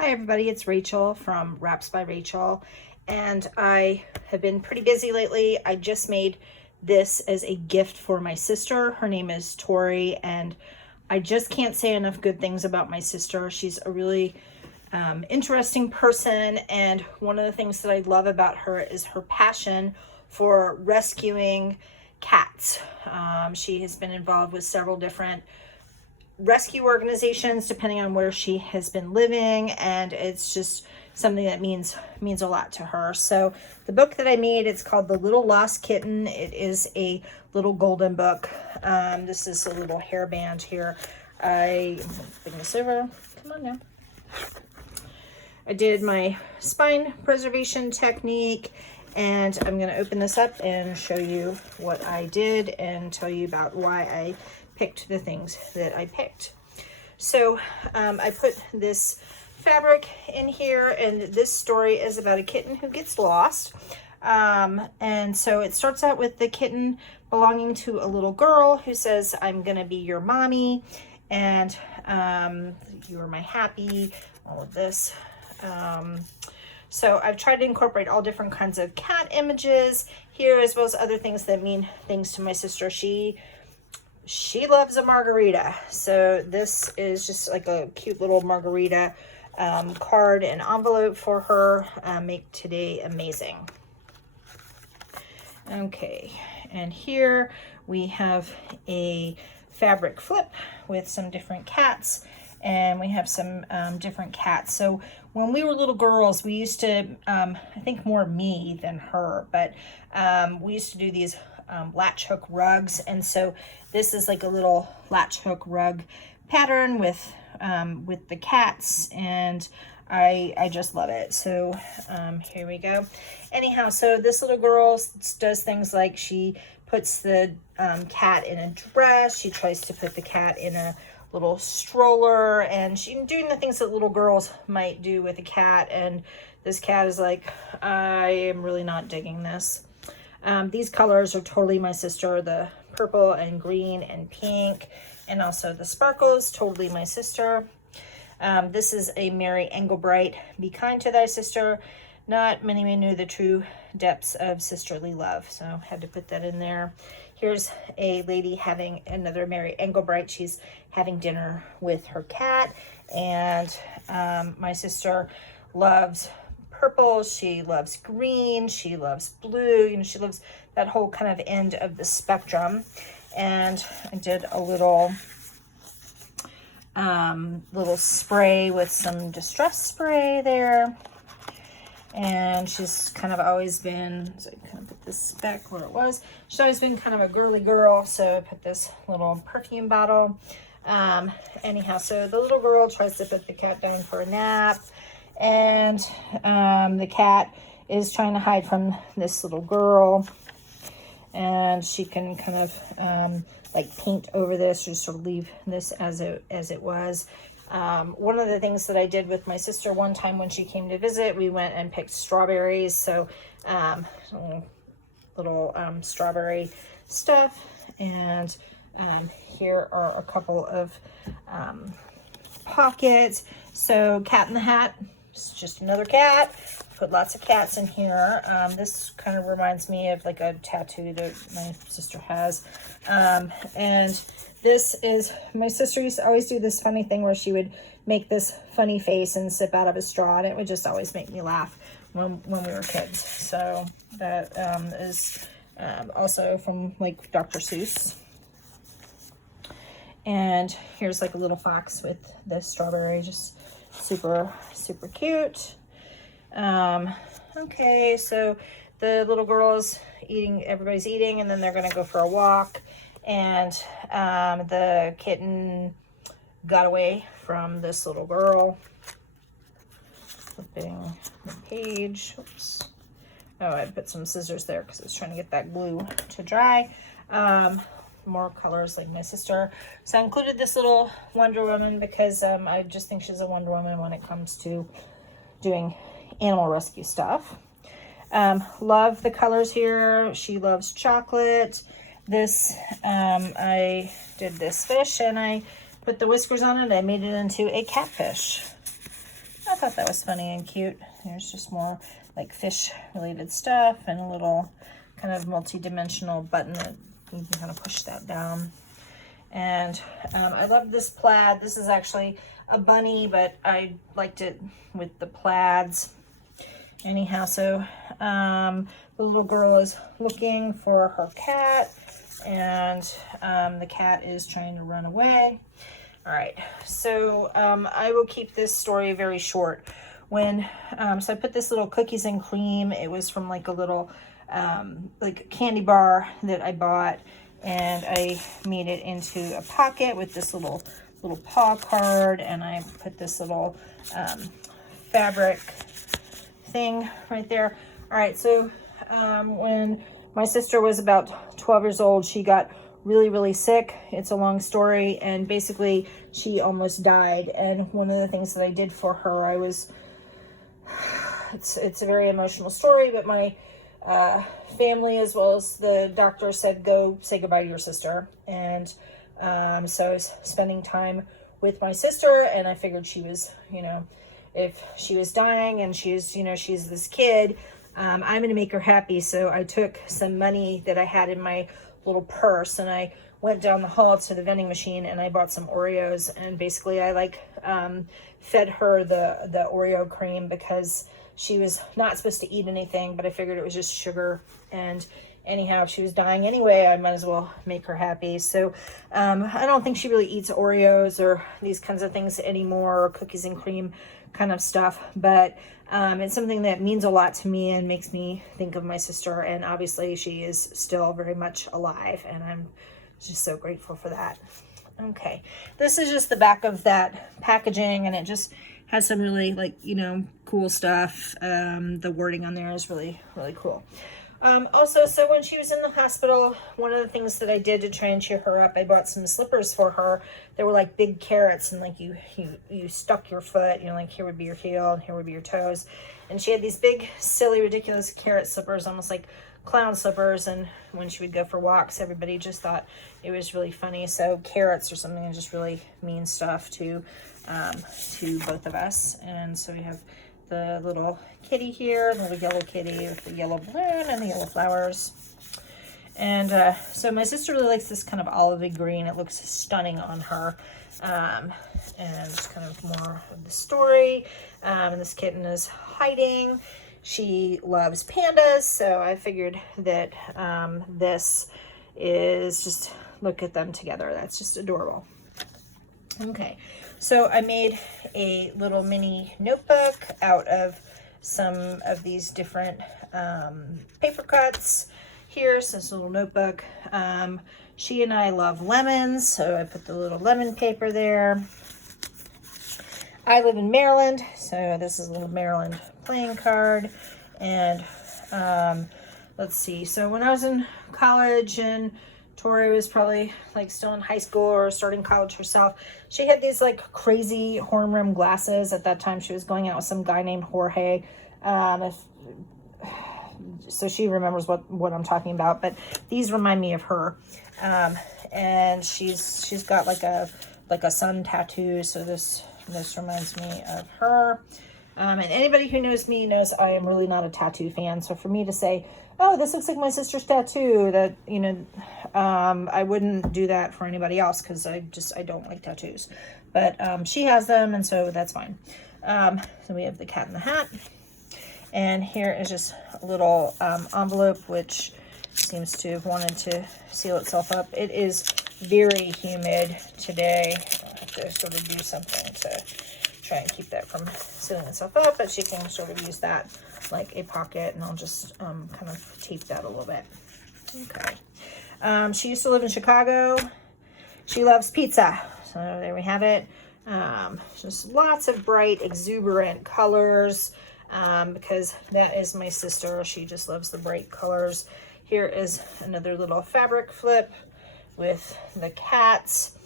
Hi everybody, it's Rachel from Wraps by Rachel, and I have been pretty busy lately. I just made this as a gift for my sister. Her name is Tory, and I just can't say enough good things about my sister. She's a really interesting person, and one of the things that I love about her is her passion for rescuing cats. She has been involved with several different rescue organizations depending on where she has been living, and it's just something that means a lot to her. So the book that I made, it's called The Little Lost Kitten. It is a little golden book. This is a little hairband here. I bring this over. Come on now. I did my spine preservation technique, and I'm going to open this up and show you what I did and tell you about why I picked the things that I picked. So I put this fabric in here, and this story is about a kitten who gets lost. And so it starts out with the kitten belonging to a little girl who says, "I'm gonna be your mommy, and you are my happy," all of this. So I've tried to incorporate all different kinds of cat images here, as well as other things that mean things to my sister. She loves a margarita, so this is just like a cute little margarita card and envelope for her. Make today amazing. Okay, and here we have a fabric flip with some different cats, and we have some different cats. So when we were little girls, we used to, I think more me than her, but we used to do these latch hook rugs, and so this is like a little latch hook rug pattern with the cats, and I just love it. So here we go. Anyhow, so this little girl does things like she puts the cat in a dress. She tries to put the cat in a little stroller, and she's doing the things that little girls might do with a cat, and this cat is like, "I am really not digging this." These colors are totally my sister. The purple and green and pink, and also the sparkles, totally my sister. This is a Mary Engelbreit, "Be kind to thy sister. Not many may know the true depths of sisterly love." So had to put that in there. Here's a lady having another Mary Engelbreit. She's having dinner with her cat, and my sister loves purple, she loves green, she loves blue, you know, she loves that whole kind of end of the spectrum. And I did a little spray with some distress spray there, and she's kind of always been, so I kind of put this back where it was, she's always been kind of a girly girl, so I put this little perfume bottle. Anyhow, so the little girl tries to put the cat down for a nap, and the cat is trying to hide from this little girl, and she can kind of like paint over this or sort of leave this as it was. One of the things that I did with my sister one time when she came to visit, we went and picked strawberries, so little strawberry stuff, and here are a couple of pockets. So Cat in the Hat, it's just another cat. Put lots of cats in here. This kind of reminds me of like a tattoo that my sister has. And this is, my sister used to always do this funny thing where she would make this funny face and sip out of a straw, and it would just always make me laugh when we were kids. So that is also from like Dr. Seuss. And here's like a little fox with this strawberry, just super, super cute. Okay, so the little girl is eating, everybody's eating, and then they're gonna go for a walk, and the kitten got away from this little girl. Flipping the page. Oops. Oh, I put some scissors there because I was trying to get that glue to dry. More colors like my sister. So I included this little Wonder Woman because I just think she's a Wonder Woman when it comes to doing animal rescue stuff. Love the colors here. She loves chocolate. This, I did this fish and I put the whiskers on it. I made it into a catfish. thought that was funny and cute. There's just more like fish related stuff and a little kind of multi-dimensional button that you can kind of push that down. And I love this plaid. This is actually a bunny, but I liked it with the plaids. Anyhow, so the little girl is looking for her cat, and the cat is trying to run away. All right, so I will keep this story very short. When so I put this little cookies and cream. It was from like a little like candy bar that I bought, and I made it into a pocket with this little paw card, and I put this little fabric thing right there. All right, so when my sister was about 12 years old, she got really sick. It's a long story, and basically she almost died. And one of the things that I did for her, it's a very emotional story, but my family as well as the doctor said, go say goodbye to your sister. And so I was spending time with my sister, and I figured she was, if she was dying and she's this kid, I'm going to make her happy. So I took some money that I had in my little purse, and I went down the hall to the vending machine, and I bought some Oreos, and basically I fed her the Oreo cream because she was not supposed to eat anything, but I figured it was just sugar. And anyhow, if she was dying anyway, I might as well make her happy. So I don't think she really eats Oreos or these kinds of things anymore, or cookies and cream kind of stuff, but it's something that means a lot to me and makes me think of my sister. And obviously she is still very much alive, and I'm just so grateful for that. Okay, this is just the back of that packaging, and it just has some really cool stuff. The wording on there is really cool. Also, so when she was in the hospital, one of the things that I did to try and cheer her up, I bought some slippers for her. They were like big carrots, and like you stuck your foot, like here would be your heel and here would be your toes. And she had these big, silly, ridiculous carrot slippers, almost like clown slippers. And when she would go for walks, everybody just thought it was really funny. So carrots are something that just really means stuff to both of us. And so we have the little kitty here, the little yellow kitty with the yellow balloon and the yellow flowers. And so my sister really likes this kind of olivey green. It looks stunning on her. And just kind of more of the story. And this kitten is hiding. She loves pandas, so I figured that this is just, look at them together. That's just adorable. Okay, so I made a little mini notebook out of some of these different paper cuts. Here's this little notebook. She and I love lemons, so I put the little lemon paper there. I live in Maryland, so this is a little Maryland playing card. And let's see, so when I was in college and Tory was probably still in high school or starting college herself, she had these crazy horn rim glasses. At that time she was going out with some guy named Jorge. So she remembers what I'm talking about, but these remind me of her. And she's got like a sun tattoo, so this reminds me of her. And anybody who knows me knows I am really not a tattoo fan. So for me to say, oh, this looks like my sister's tattoo, that, I wouldn't do that for anybody else, because I don't like tattoos. But she has them, and so that's fine. So we have the cat in the hat. And here is just a little envelope, which seems to have wanted to seal itself up. It is very humid today. I have to sort of do something to try and keep that from sealing itself up, but she can sort of use that like a pocket, and I'll just kind of tape that a little bit. Okay. She used to live in Chicago. She loves pizza. So there we have it. Just lots of bright, exuberant colors, because that is my sister. She just loves the bright colors. Here is another little fabric flip with the cats,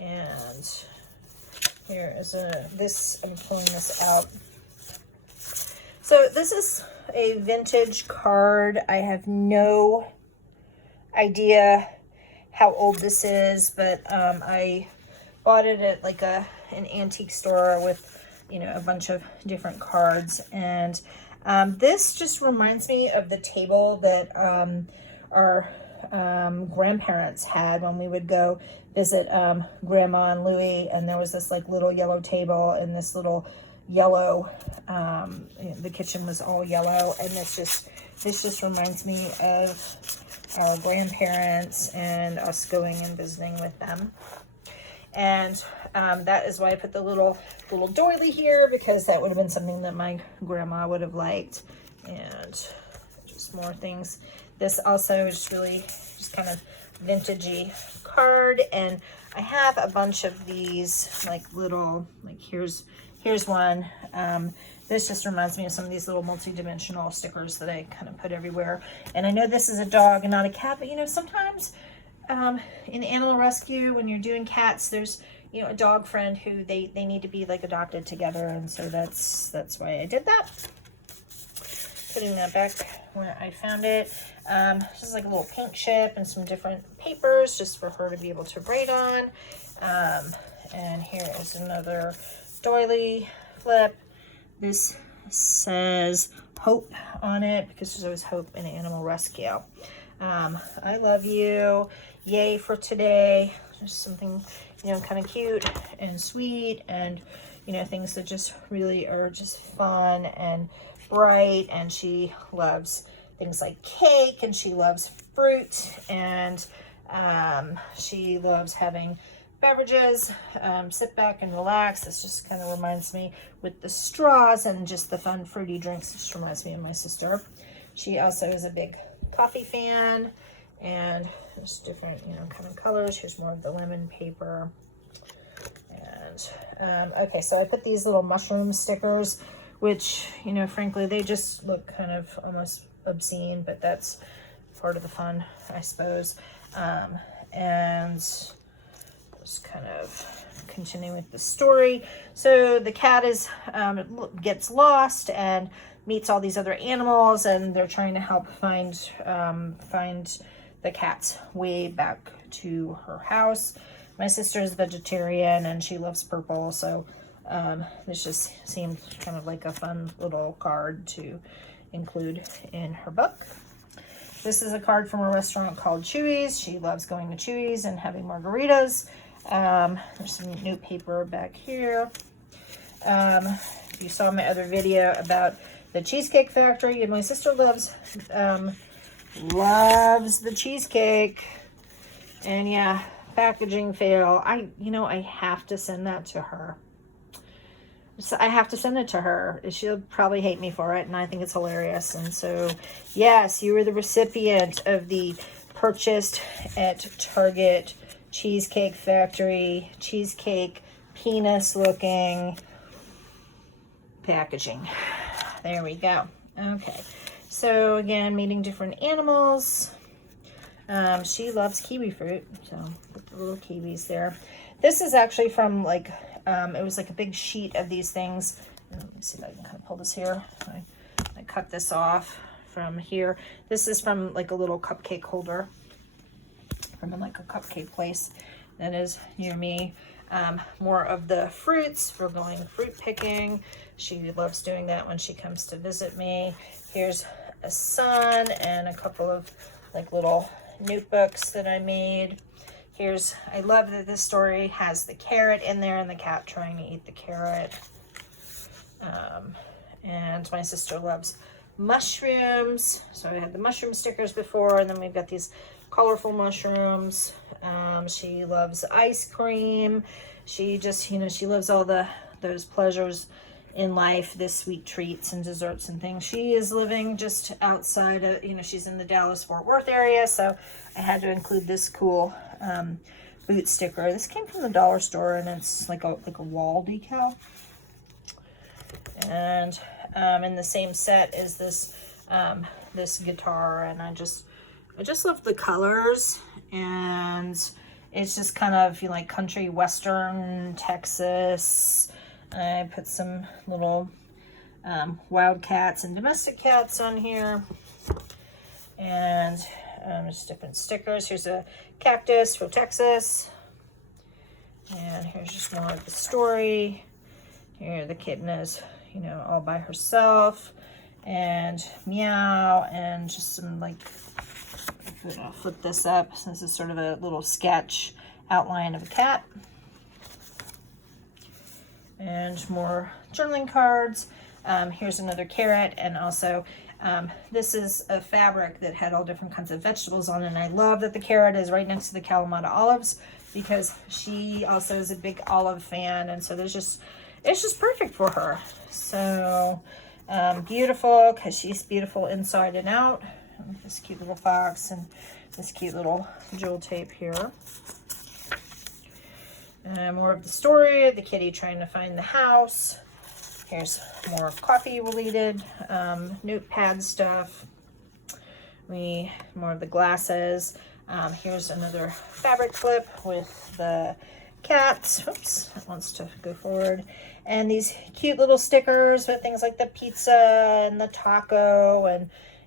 and here is I'm pulling this out. So this is a vintage card. I have no idea how old this is, but I bought it at an antique store with you know, a bunch of different cards. And this just reminds me of the table that our grandparents had when we would go visit Grandma and Louie, and there was this like little yellow table and this little yellow, the kitchen was all yellow, and this just reminds me of our grandparents and us going and visiting with them. And that is why I put the little doily here, because that would have been something that my grandma would have liked. And just more things. This also is really just kind of vintagey card, and I have a bunch of these like little, like here's one. This just reminds me of some of these little multi-dimensional stickers that I kind of put everywhere. And I know this is a dog and not a cat, but you know, sometimes in animal rescue, when you're doing cats, there's, you know, a dog friend who they need to be like adopted together, and so that's why I did that. Putting that back where I found it. Just like a little paint chip and some different papers just for her to be able to write on. And here is another doily flip. This says hope on it, because there's always hope in animal rescue. I love you. Yay for today. Just something, you know, kind of cute and sweet, and, you know, things that just really are just fun and bright. And she loves things like cake, and she loves fruit, and she loves having beverages. Sit back and relax. This just kind of reminds me, with the straws and just the fun fruity drinks, just reminds me of my sister. She also is a big coffee fan, and there's different, you know, kind of colors. Here's more of the lemon paper. And okay, so I put these little mushroom stickers, which, you know, frankly, they just look kind of almost obscene, but that's part of the fun, I suppose. And just kind of continue with the story. So the cat is gets lost and meets all these other animals, and they're trying to help find the cat's way back to her house. My sister is vegetarian and she loves purple, so this just seemed kind of like a fun little card to include in her book. This is a card from a restaurant called Chewy's. She loves going to Chewy's and having margaritas. There's some new paper back here. If you saw my other video about the Cheesecake Factory, my sister loves the cheesecake. And yeah, packaging fail. I have to send that to her. So I have to send it to her. She'll probably hate me for it, and I think it's hilarious. And so, yes, you were the recipient of the purchased at Target Cheesecake Factory cheesecake penis looking packaging. There we go. Okay, so again, meeting different animals. She loves kiwi fruit, so put the little kiwis there. This is actually from like it was like a big sheet of these things. Let me see if I can kind of pull this here. I cut this off from here. This is from like a little cupcake holder from like a cupcake place that is near me. More of the fruits. We're going fruit picking. She loves doing that when she comes to visit me. Here's a sun and a couple of like little notebooks that I made. I love that this story has the carrot in there and the cat trying to eat the carrot. And my sister loves mushrooms. So I had the mushroom stickers before, and then we've got these colorful mushrooms. She loves ice cream. She just, she loves all those pleasures in life, the sweet treats and desserts and things. She is living just outside of, she's in the Dallas-Fort Worth area, so I had to include this cool boot sticker. This came from the dollar store, and it's like a wall decal. And in the same set is this this guitar, and I just love the colors, and it's just kind of like country western Texas. I put some little wild cats and domestic cats on here, and just different stickers. Here's a cactus for Texas, and here's just more of the story. Here the kitten is, you know, all by herself, and meow, and just some like, I'll flip this up. This is sort of a little sketch outline of a cat. And more journaling cards. Here's another carrot, and also this is a fabric that had all different kinds of vegetables on it, and I love that the carrot is right next to the Kalamata olives because she also is a big olive fan, and so it's just perfect for her. So beautiful, because she's beautiful inside and out. This cute little fox and this cute little jewel tape here. More of the story, the kitty trying to find the house. Here's more coffee related notepad stuff. More of the glasses. Here's another fabric flip with the cat. Oops, it wants to go forward. And these cute little stickers with things like the pizza and the taco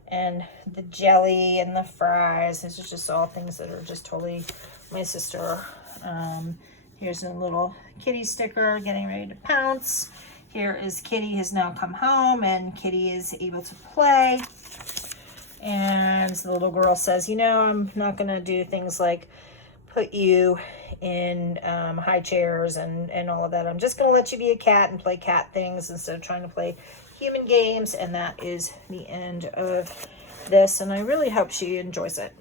and the jelly and the fries. These are just all things that are just totally my sister. Here's a little kitty sticker getting ready to pounce. Here is Kitty has now come home, and Kitty is able to play. And the little girl says, you know, I'm not going to do things like put you in high chairs and all of that. I'm just going to let you be a cat and play cat things instead of trying to play human games. And that is the end of this. And I really hope she enjoys it.